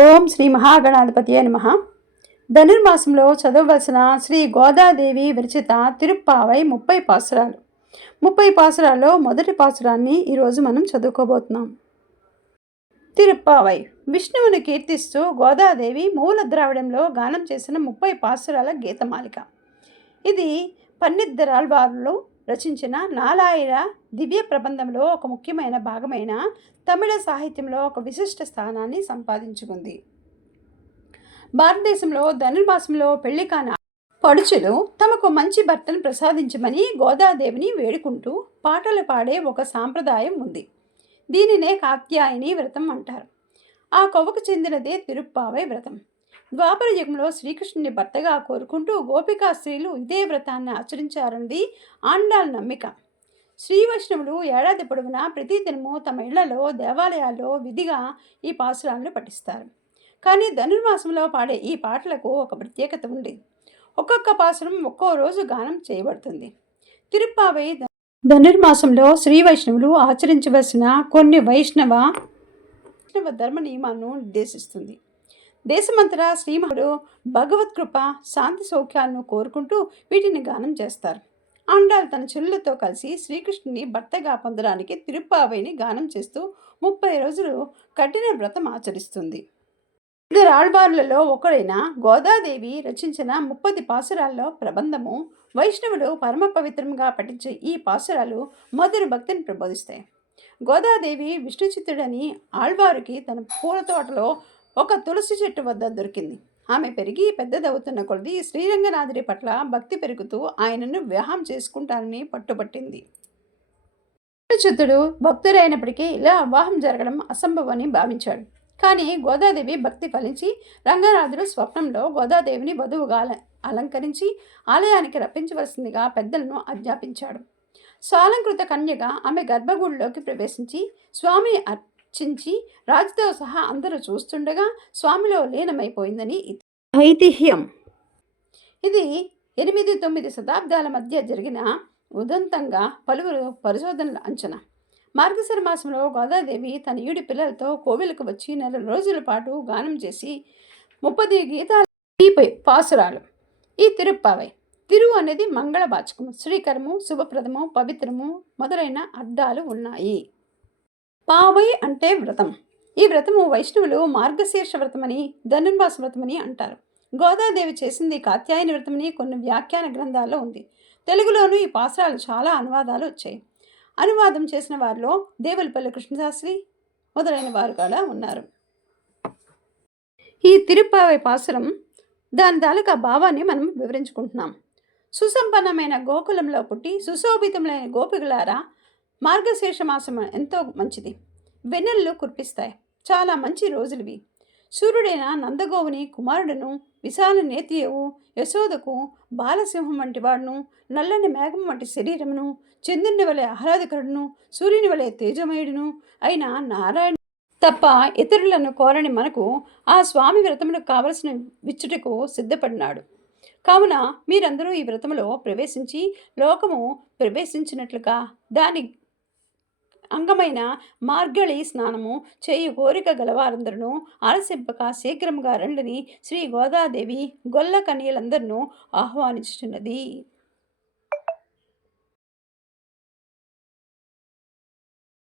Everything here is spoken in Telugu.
ఓం శ్రీ మహాగణాధిపతియే నమః. ధనుర్మాసంలో చదవవలసిన శ్రీ గోదాదేవి విరచిత తిరుప్పావై 30 పాసురాలు. 30 పాసురాల్లో మొదటి పాసురాన్ని ఈరోజు మనం చదువుకోబోతున్నాం. తిరుప్పావై విష్ణువుని కీర్తిస్తూ గోదాదేవి మూల ద్రావిడంలో గానం చేసిన 30 పాసురాల గీతమాలిక. ఇది పన్నిద్దరాళ్వార్లు రచించిన నాలాయిర దివ్య ప్రబంధంలో ఒక ముఖ్యమైన భాగమైన తమిళ సాహిత్యంలో ఒక విశిష్ట స్థానాన్ని సంపాదించుకుంది. భారతదేశంలో ధనుర్మాసంలో పెళ్లి కాని పడుచులు తమకు మంచి భర్తను ప్రసాదించమని గోదాదేవిని వేడుకుంటూ పాటలు పాడే ఒక సాంప్రదాయం ఉంది. దీనినే కాత్యాయని వ్రతం అంటారు. ఆ కొవ్వకు చెందినదే తిరుప్పావై వ్రతం. ద్వాపర యుగంలో శ్రీకృష్ణుని భర్తగా కోరుకుంటూ గోపికా స్త్రీలు ఇదే వ్రతాన్ని ఆచరించారన్నది ఆండాళ్ళ నమ్మిక. శ్రీ వైష్ణవులు ఏడాది పొడవునా ప్రతి దినము తమ ఇళ్లలో దేవాలయాల్లో విధిగా ఈ పాసురాలను పఠిస్తారు. కానీ ధనుర్మాసంలో పాడే ఈ పాటలకు ఒక ప్రత్యేకత ఉంది. ఒక్కొక్క పాసురం ఒక్కో రోజు గానం చేయబడుతుంది. తిరుప్పావై ధనుర్మాసంలో శ్రీ వైష్ణవులు ఆచరించవలసిన కొన్ని వైష్ణవ ధర్మ నియమాలను నిర్దేశిస్తుంది. దేశమంతటా శ్రీమహుడు భగవత్కృప శాంతి సౌఖ్యాలను కోరుకుంటూ వీటిని గానం చేస్తారు. ఆండాళ్ తన చెల్లులతో కలిసి శ్రీకృష్ణుని భర్తగా పొందడానికి తిరుప్పావైని గానం చేస్తూ 30 రోజులు కఠిన వ్రతం ఆచరిస్తుంది. ఇద్దరు ఆళ్వార్లలో ఒకరైన గోదాదేవి రచించిన 30 పాసురాల్లో ప్రబంధము వైష్ణవులు పరమ పవిత్రంగా పఠించే ఈ పాసురాలు మధుర భక్తిని ప్రబోధిస్తాయి. గోదాదేవి విష్ణుచిత్తుడని ఆళ్వారికి తన పూల తోటలో ఒక తులసి చెట్టు వద్ద దొరికింది. ఆమె పెరిగి పెద్దదవుతున్న కొలది శ్రీరంగనాథుడి పట్ల భక్తి పెరుగుతూ ఆయనను వివాహం చేసుకుంటానని పట్టుబట్టింది. విష్ణుచిత్తుడు భక్తుడైనప్పటికీ ఇలా వివాహం జరగడం అసంభవని భావించాడు. కానీ గోదాదేవి భక్తి ఫలించి రంగనాథుడు స్వప్నంలో గోదాదేవిని వధువుగా అలంకరించి ఆలయానికి రప్పించవలసిందిగా పెద్దలను ఆజ్ఞాపించాడు. స్వాలంకృత కన్యగా ఆమె గర్భగుడిలోకి ప్రవేశించి స్వామిని చించి రాజుతో సహా అందరూ చూస్తుండగా స్వామిలో లీనమైపోయిందని ఐతిహ్యం. ఇది 8-9 శతాబ్దాల మధ్య జరిగిన ఉదంతంగా పలువురు పరిశోధనల అంచనా. మార్గశిర మాసంలో గోదాదేవి తన 7 పిల్లలతో కోవిలకు వచ్చి 4 రోజుల పాటు గానం చేసి 30 గీతాలు ఈ పాసురాలు. ఈ తిరుప్పావై తిరు అనేది మంగళవాచకము, శ్రీకరము, శుభప్రదము, పవిత్రము మొదలైన అర్థాలు ఉన్నాయి. పావై అంటే వ్రతం. ఈ వ్రతము వైష్ణవులు మార్గశీర్ష వ్రతమని ధనుర్మాస వ్రతమని అంటారు. గోదాదేవి చేసింది కాత్యాయని వ్రతమని కొన్ని వ్యాఖ్యాన గ్రంథాల్లో ఉంది. తెలుగులోనూ ఈ పాసురాలు చాలా అనువాదాలు వచ్చాయి. అనువాదం చేసిన వారిలో దేవులపల్లి కృష్ణశాస్త్రి మొదలైన వారు కూడా ఉన్నారు. ఈ తిరుప్పావై పాసురం దాని తాలూకా భావాన్ని మనం వివరించుకుంటున్నాం. సుసంపన్నమైన గోకులంలో పుట్టి సుశోభితములైన గోపికలారా, మార్గశీర్ష మాసం ఎంతో మంచిది. వెన్నెళ్ళు కురిపిస్తాయి. చాలా మంచి రోజులువి. సూర్యుడైన నందగోవుని కుమారుడును, విశాల నేత్రియవు యశోదకు బాలసింహం వంటి వాడును, నల్లని మేఘం వంటి శరీరమును, చంద్రుని వలె ఆహ్లాదకరుడును, సూర్యుని వలె తేజమయుడును అయిన నారాయణ తప్ప ఇతరులను కోరని మనకు ఆ స్వామి వ్రతములకు కావలసిన విచ్చుటకు సిద్ధపడినాడు. కావున మీరందరూ ఈ వ్రతములో ప్రవేశించి లోకము ప్రవేశించినట్లుగా దాని అంగమైన మార్గళి స్నానము చేయు కోరిక గలవారందరూ ఆలసింపక శీఘ్రముగా రండిని శ్రీ గోదాదేవి గొల్ల కన్యలందరినూ ఆహ్వానిస్తున్నది.